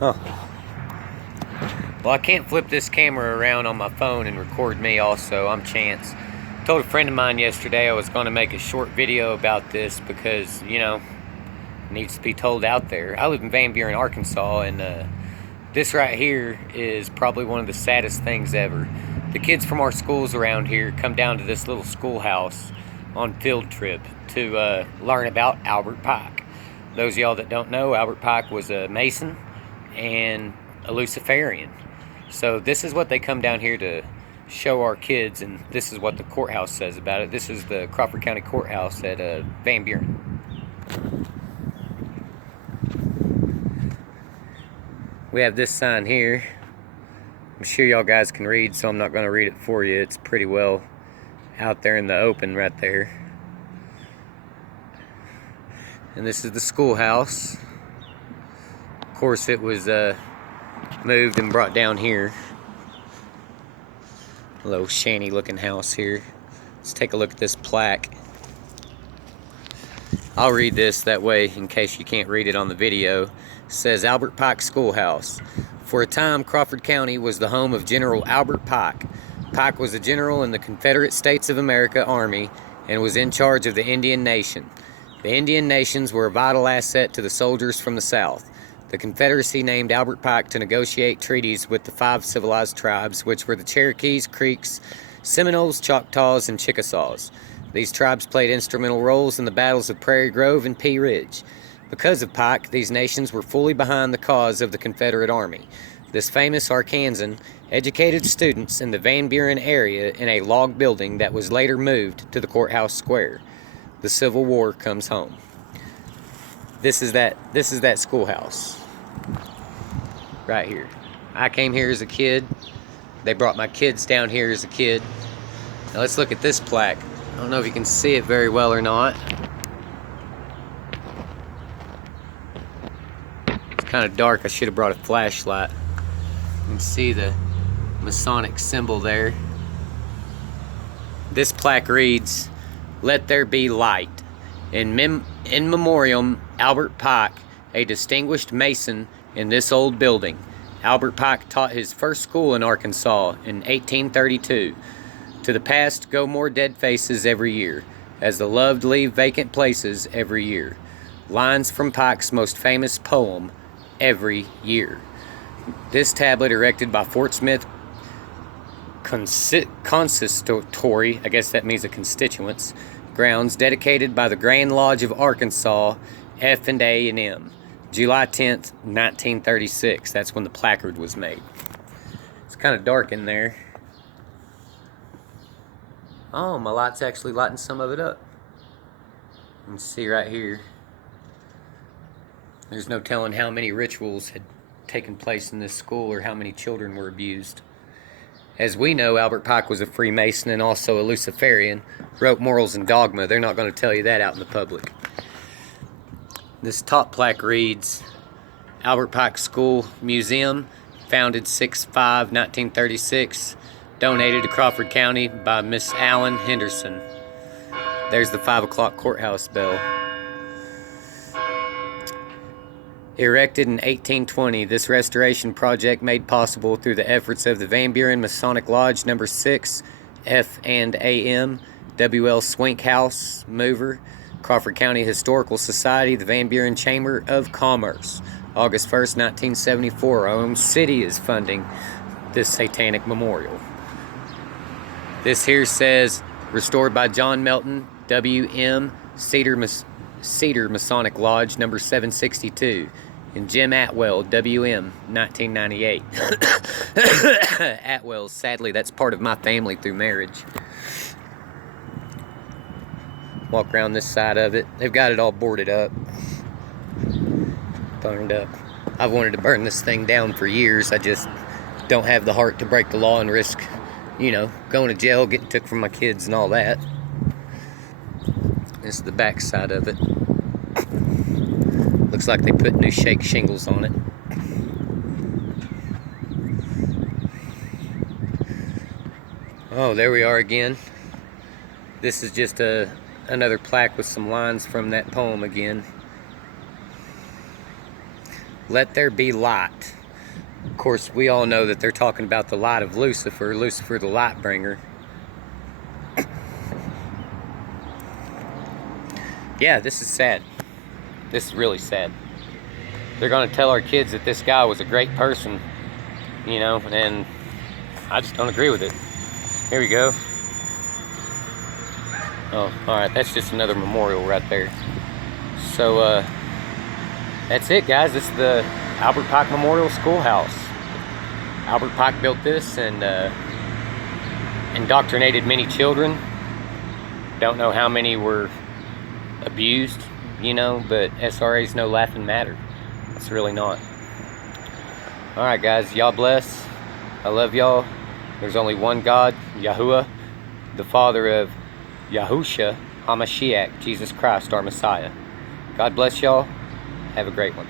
Oh. Well, I can't flip this camera around on my phone and record me also. I'm Chance. Told a friend of mine yesterday I was going to make a short video about this because, you know, it needs to be told out there. I live in Van Buren, Arkansas, and this right here is probably one of the saddest things ever. The kids from our schools around here come down to this little schoolhouse on field trip to learn about Albert Pike. Those of y'all that don't know, Albert Pike was a Mason and a Luciferian. So this is what they come down here to show our kids, and this is what the courthouse says about it. This is the Crawford County Courthouse at Van Buren. We have this sign here. I'm sure y'all guys can read, so I'm not going to read it for you. It's pretty well out there in the open right there. And this is the schoolhouse. Of course, it was moved and brought down here. A little shanty looking house here. Let's take a look at this plaque. I'll read this that way in case you can't read it on the video. It says, Albert Pike Schoolhouse. For a time, Crawford County was the home of General Albert Pike. Pike was a general in the Confederate States of America Army and was in charge of the Indian Nation. The Indian nations were a vital asset to the soldiers from the South. The Confederacy named Albert Pike to negotiate treaties with the 5 civilized tribes, which were the Cherokees, Creeks, Seminoles, Choctaws, and Chickasaws. These tribes played instrumental roles in the battles of Prairie Grove and Pea Ridge. Because of Pike, these nations were fully behind the cause of the Confederate Army. This famous Arkansan educated students in the Van Buren area in a log building that was later moved to the courthouse square. The Civil War comes home. This is that schoolhouse right here. I came here as a kid. They brought my kids down here as a kid. Now let's look at this plaque. I don't know if you can see it very well or not. It's kind of dark. I should have brought a flashlight. You can see the Masonic symbol there. This plaque reads, "Let there be light. In memoriam, Albert Pike, a distinguished Mason in this old building. Albert Pike taught his first school in Arkansas in 1832. To the past go more dead faces every year, as the loved leave vacant places every year. Lines from Pike's most famous poem, Every Year." This tablet, erected by Fort Smith Consistory, I guess that means the constituents, grounds, dedicated by the Grand Lodge of Arkansas, F&A&M, July 10th, 1936. That's when the placard was made. It's kind of dark in there. Oh, my light's actually lighting some of it up. You can see right here. There's no telling how many rituals had taken place in this school or how many children were abused. As we know, Albert Pike was a Freemason and also a Luciferian, wrote Morals and Dogma. They're not going to tell you that out in the public. This top plaque reads, Albert Pike School Museum, founded 6/5/1936, donated to Crawford County by Miss Allen Henderson. There's the 5 o'clock courthouse bell. Erected in 1820, this restoration project made possible through the efforts of the Van Buren Masonic Lodge No. 6, F&A&M, W.L. Swink House Mover, Crawford County Historical Society, the Van Buren Chamber of Commerce. August 1st, 1974, our own city is funding this satanic memorial. This here says, restored by John Melton, W.M. Cedar Masonic Lodge, number 762. And Jim Atwell, W.M., 1998. Atwell, sadly, that's part of my family through marriage. Walk around this side of it. They've got it all boarded up. Burned up. I've wanted to burn this thing down for years. I just don't have the heart to break the law and risk, you know, going to jail, getting took from my kids and all that. This is the back side of it. Looks like they put new shake shingles on it. Oh, there we are again. This is just another plaque with some lines from that poem again. let there be light. Of course, we all know that they're talking about the light of Lucifer, Lucifer the light bringer. Yeah, this is sad. This is really sad. They're going to tell our kids that this guy was a great person, you know, and I just don't agree with it. Here we go. Oh, alright, that's just another memorial right there. So, that's it, guys. This is the Albert Pike Memorial Schoolhouse. Albert Pike built this and indoctrinated many children. Don't know how many were abused, you know, but SRA's no laughing matter. It's really not. Alright, guys, y'all bless. I love y'all. There's only one God, Yahuwah, the Father of Yahusha HaMashiach, Jesus Christ, our Messiah. God bless y'all. Have a great one.